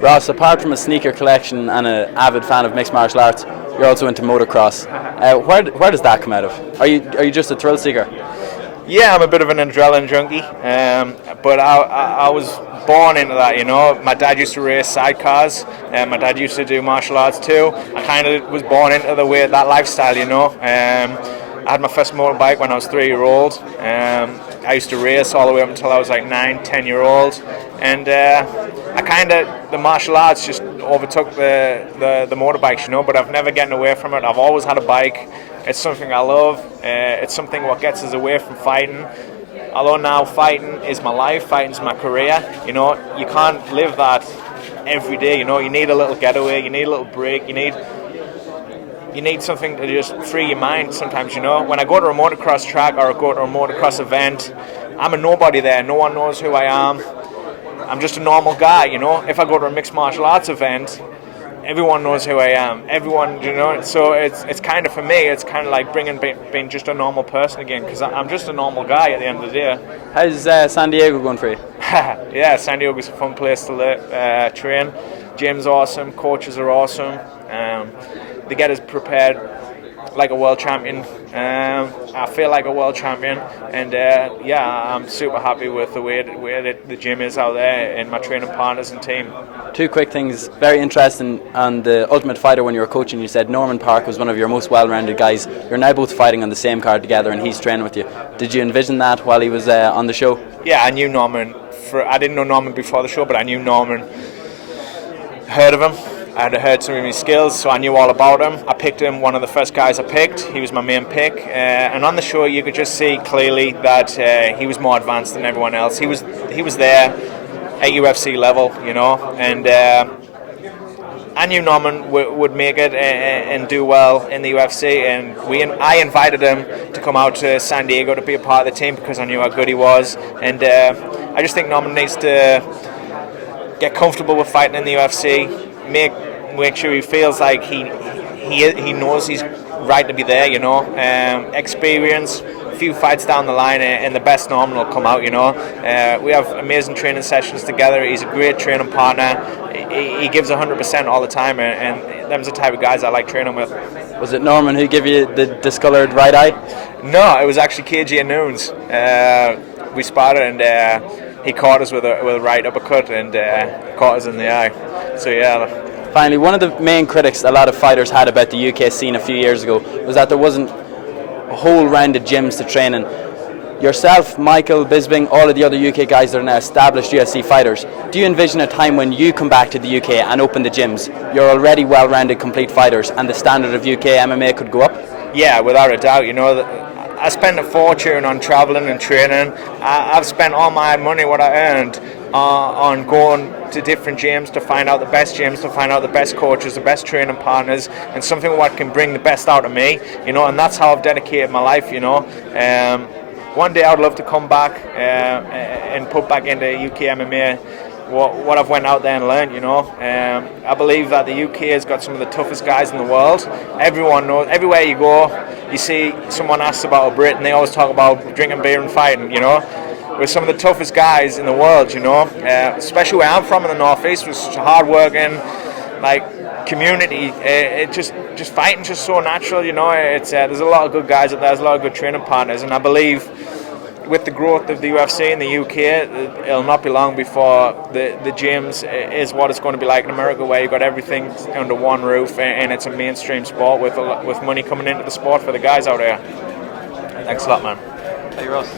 Ross, apart from a sneaker collection and an avid fan of mixed martial arts, you're also into motocross. Where does that come out of? Are you just a thrill seeker? Yeah, I'm a bit of an adrenaline junkie, but I was born into that, you know. My dad used to race sidecars, and my dad used to do martial arts too. I kind of was born into that lifestyle, you know. I had my first motorbike when I was 3-year-old. I used to race all the way up until I was like 9, 10-year-old, and the martial arts just overtook the motorbikes, you know. But I've never gotten away from it. I've always had a bike. It's something I love. It's something what gets us away from fighting. Although now fighting is my life, fighting's my career. You know, you can't live that every day. You know, you need a little getaway. You need a little break. You need something to just free your mind sometimes, you know. When I go to a motocross track or I go to a motocross event, I'm a nobody there. No one knows who I am. I'm just a normal guy, you know. If I go to a mixed martial arts event, everyone knows who I am. Everyone, you know. So it's kind of, for me, it's kind of like being just a normal person again, because I'm just a normal guy at the end of the day. How's San Diego going for you? Yeah, San Diego's a fun place to live, train. Gym's awesome. Coaches are awesome. They get us prepared like a world champion. I feel like a world champion, and I'm super happy with the way the gym is out there and my training partners and team. Two quick things, very interesting. On the Ultimate Fighter, when you were coaching, you said Norman Park was one of your most well-rounded guys. You're now both fighting on the same card together, and he's training with you. Did you envision that while he was on the show? Yeah, I knew Norman. I didn't know Norman before the show, but I knew Norman. Heard of him. I had heard some of his skills, so I knew all about him. I picked him, one of the first guys I picked. He was my main pick. And on the show, you could just see clearly that he was more advanced than everyone else. He was there at UFC level, you know. And I knew Norman would make it and do well in the UFC. And I invited him to come out to San Diego to be a part of the team because I knew how good he was. And I just think Norman needs to get comfortable with fighting in the UFC. Make sure he feels like he knows he's right to be there, you know. Experience, a few fights down the line, and the best Norman will come out, you know. We have amazing training sessions together. He's a great training partner. He gives 100% all the time, and them's the type of guys I like training with. Was it Norman who gave you the discoloured right eye? No, it was actually KG and Noons. We spotted, and he caught us with a right uppercut and caught us in the eye. So yeah. Finally, one of the main critics a lot of fighters had about the UK scene a few years ago was that there wasn't whole-rounded gyms to train in. Yourself, Michael, Bisping, all of the other UK guys that are now established UFC fighters, do you envision a time when you come back to the UK and open the gyms? You're already well-rounded, complete fighters, and the standard of UK MMA could go up? Yeah, without a doubt. You know, I spend a fortune on travelling and training. I've spent all my money, what I earned, on going to different gyms to find out the best gyms, to find out the best coaches, the best training partners, and something what can bring the best out of me, you know. And that's how I've dedicated my life, you know. One day I'd love to come back and put back into UK MMA what I've went out there and learned, you know. I believe that the UK has got some of the toughest guys in the world. Everyone knows, everywhere you go, you see someone asks about a Brit and they always talk about drinking beer and fighting, you know. We're some of the toughest guys in the world, you know. Especially where I'm from in the Northeast, we're such a hard-working, like, community. It just fighting's just so natural, you know. It's there's a lot of good guys out there, there's a lot of good training partners, and I believe with the growth of the UFC in the UK, it'll not be long before the gyms is what it's going to be like in America, where you've got everything under one roof and it's a mainstream sport with money coming into the sport for the guys out there. Thanks a lot, man. Hey, Ross.